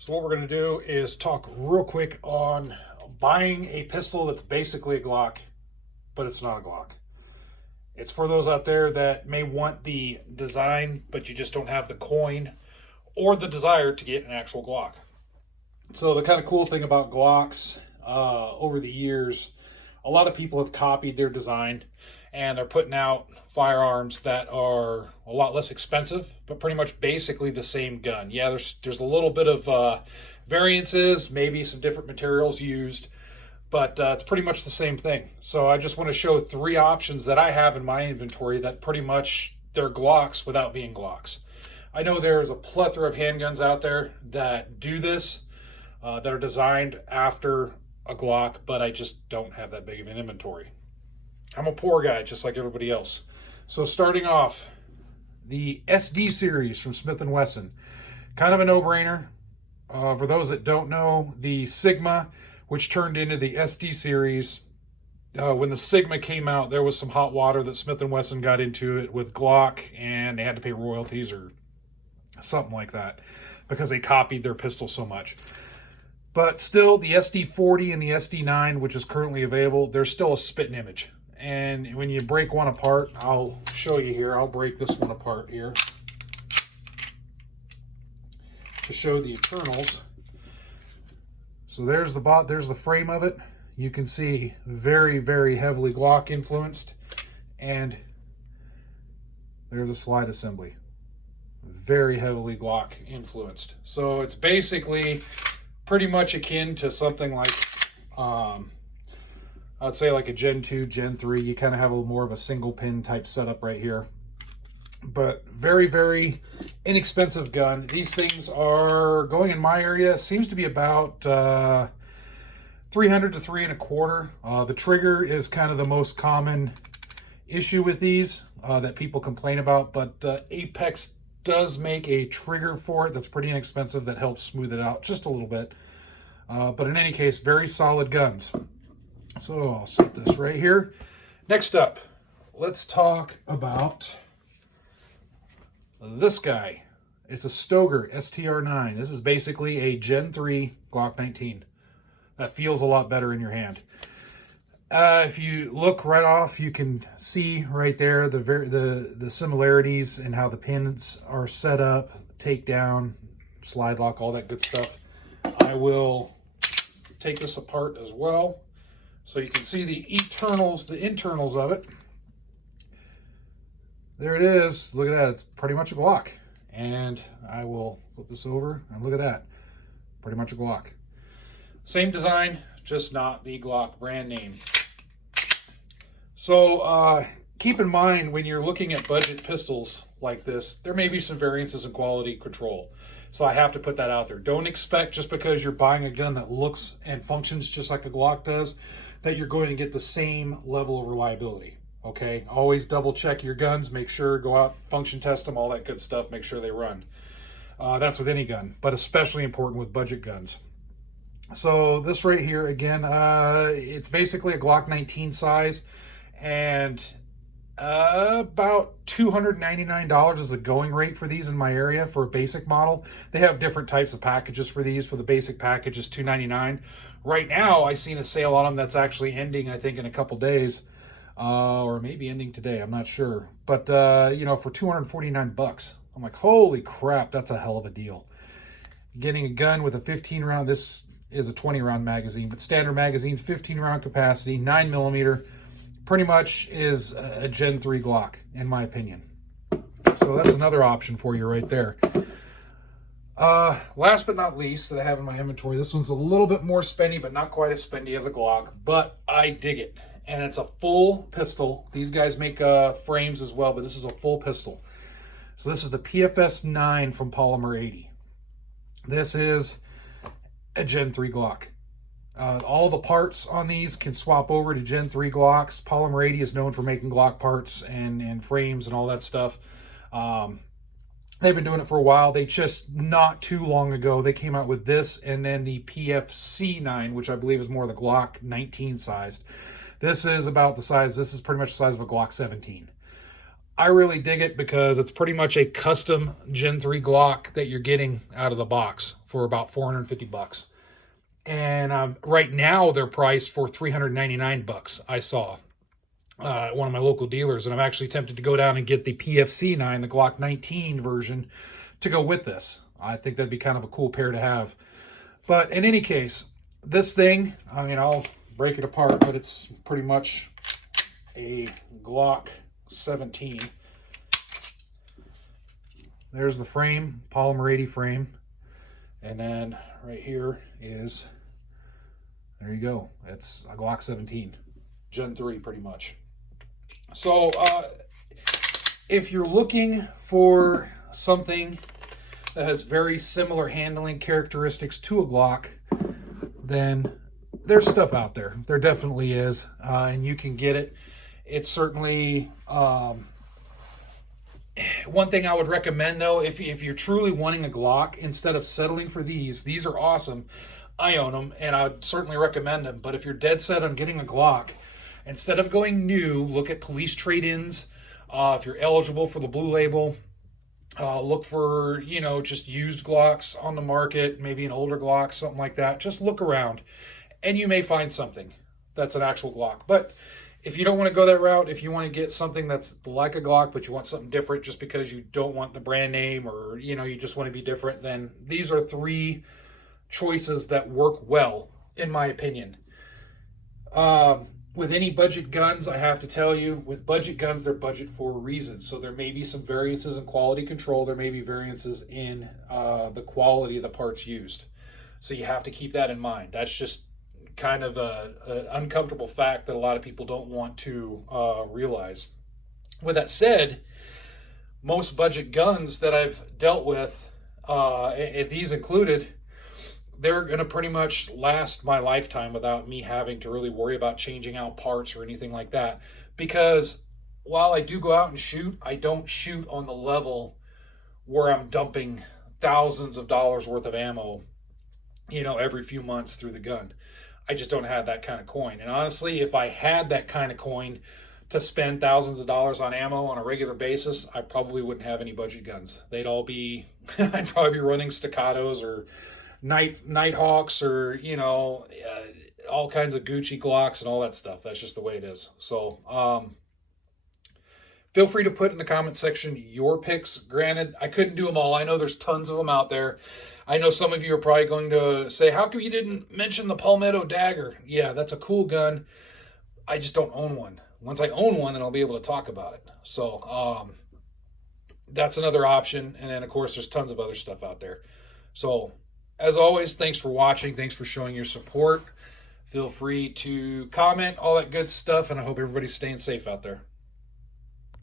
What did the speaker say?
So what we're going to do is talk real quick on buying a pistol that's basically a Glock, but it's not a Glock. It's for those out there that may want the design, but you just don't have the coin or the desire to get an actual Glock. So the kind of cool thing about Glocks over the years, a lot of people have copied their design and they're putting out firearms that are a lot less expensive, but pretty much basically the same gun. Yeah, there's a little bit of variances, maybe some different materials used, but it's pretty much the same thing. So I just want to show three options that I have in my inventory that pretty much they're Glocks without being Glocks. I know there's a plethora of handguns out there that do this, that are designed after a Glock, but I just don't have that big of an inventory. I'm a poor guy, just like everybody else. So starting off, the SD series from Smith & Wesson. Kind of a no-brainer. For those that don't know, the Sigma, which turned into the SD series, when the Sigma came out, there was some hot water that Smith & Wesson got into it with Glock, and they had to pay royalties or something like that because they copied their pistol so much. But still, the SD40 and the SD9, which is currently available, they're still a spitting image. And when you break one apart, I'll show you here. I'll break this one apart here to show the internals. So there's the frame of it. You can see very, very heavily Glock influenced. And there's a slide assembly. Very heavily Glock influenced. So it's basically pretty much akin to something like I'd say like a Gen 2, Gen 3. You kind of have a little more of a single pin type setup right here. But very, very inexpensive gun. These things are going in my area, seems to be about 300 to 3 1/4. The trigger is kind of the most common issue with these that people complain about, but Apex does make a trigger for it that's pretty inexpensive that helps smooth it out just a little bit. But in any case, very solid guns. So I'll set this right here. Next up, let's talk about this guy. It's a Stoeger STR9. This is basically a Gen 3 Glock 19. That feels a lot better in your hand. If you look right off, you can see right there the similarities in how the pins are set up, takedown, slide lock, all that good stuff. I will take this apart as well, so you can see the internals of it. There it is. Look at that. It's pretty much a Glock. And I will flip this over and look at that. Pretty much a Glock. Same design, just not the Glock brand name. So keep in mind when you're looking at budget pistols like this, there may be some variances in quality control. So I have to put that out there. Don't expect just because you're buying a gun that looks and functions just like a Glock does, that you're going to get the same level of reliability. Okay, always double check your guns, make sure, go out, function test them, all that good stuff, make sure they run. That's with any gun, but especially important with budget guns. So this right here, again, it's basically a Glock 19 size, and about $299 is the going rate for these in my area for a basic model. They have different types of packages for these. For the basic package is $299. Right now, I seen a sale on them that's actually ending, I think, in a couple days, or maybe ending today. I'm not sure. But you know, for $249, I'm like, holy crap, that's a hell of a deal. Getting a gun with a 15 round. This is a 20 round magazine, but standard magazines, 15 round capacity, 9mm. Pretty much is a Gen 3 Glock, in my opinion. So that's another option for you right there. Last but not least that I have in my inventory, this one's a little bit more spendy, but not quite as spendy as a Glock, but I dig it. And it's a full pistol. These guys make frames as well, but this is a full pistol. So this is the PFS 9 from Polymer 80. This is a Gen 3 Glock. All the parts on these can swap over to Gen 3 Glocks. Polymer 80 is known for making Glock parts and frames and all that stuff. They've been doing it for a while. They just, not too long ago, they came out with this and then the PFC 9, which I believe is more the Glock 19 sized. This is about the size, this is pretty much the size of a Glock 17. I really dig it because it's pretty much a custom Gen 3 Glock that you're getting out of the box for about 450 bucks. And right now they're priced for 399 bucks. I saw at one of my local dealers, and I'm actually tempted to go down and get the PFC 9, the Glock 19 version, to go with this. I think that'd be kind of a cool pair to have. But in any case, this thing, I mean, I'll break it apart, but it's pretty much a Glock 17. There's the frame, Polymer 80 frame. And then right here is, there you go. It's a Glock 17, Gen 3 pretty much. So if you're looking for something that has very similar handling characteristics to a Glock, then there's stuff out there. There definitely is, and you can get it. It's certainly one thing I would recommend, though, if you're truly wanting a Glock, instead of settling for these are awesome. I own them, and I'd certainly recommend them. But if you're dead set on getting a Glock, instead of going new, look at police trade-ins. If you're eligible for the blue label, look for, just used Glocks on the market, maybe an older Glock, something like that. Just look around, and you may find something that's an actual Glock. But if you don't want to go that route, if you want to get something that's like a Glock, but you want something different just because you don't want the brand name, or, you just want to be different, then these are 3 choices that work well, in my opinion. With any budget guns, I have to tell you, with budget guns, they're budget for a reason. So there may be some variances in quality control. There may be variances in the quality of the parts used. So you have to keep that in mind. That's just kind of an uncomfortable fact that a lot of people don't want to realize. With that said, most budget guns that I've dealt with, and these included, they're going to pretty much last my lifetime without me having to really worry about changing out parts or anything like that. Because while I do go out and shoot, I don't shoot on the level where I'm dumping thousands of dollars worth of ammo, every few months through the gun. I just don't have that kind of coin. And honestly, if I had that kind of coin to spend thousands of dollars on ammo on a regular basis, I probably wouldn't have any budget guns. They'd all be, I'd probably be running staccatos or Nighthawks, or all kinds of Gucci Glocks and all that stuff. That's just the way it is. So feel free to put in the comment section your picks. Granted, I couldn't do them all. I know there's tons of them out there. I know some of you are probably going to say, how come you didn't mention the Palmetto Dagger? Yeah, that's a cool gun. I just don't own one. Once I own one, then I'll be able to talk about it. So that's another option. And then, of course, there's tons of other stuff out there. So as always, thanks for watching. Thanks for showing your support. Feel free to comment, all that good stuff, and I hope everybody's staying safe out there.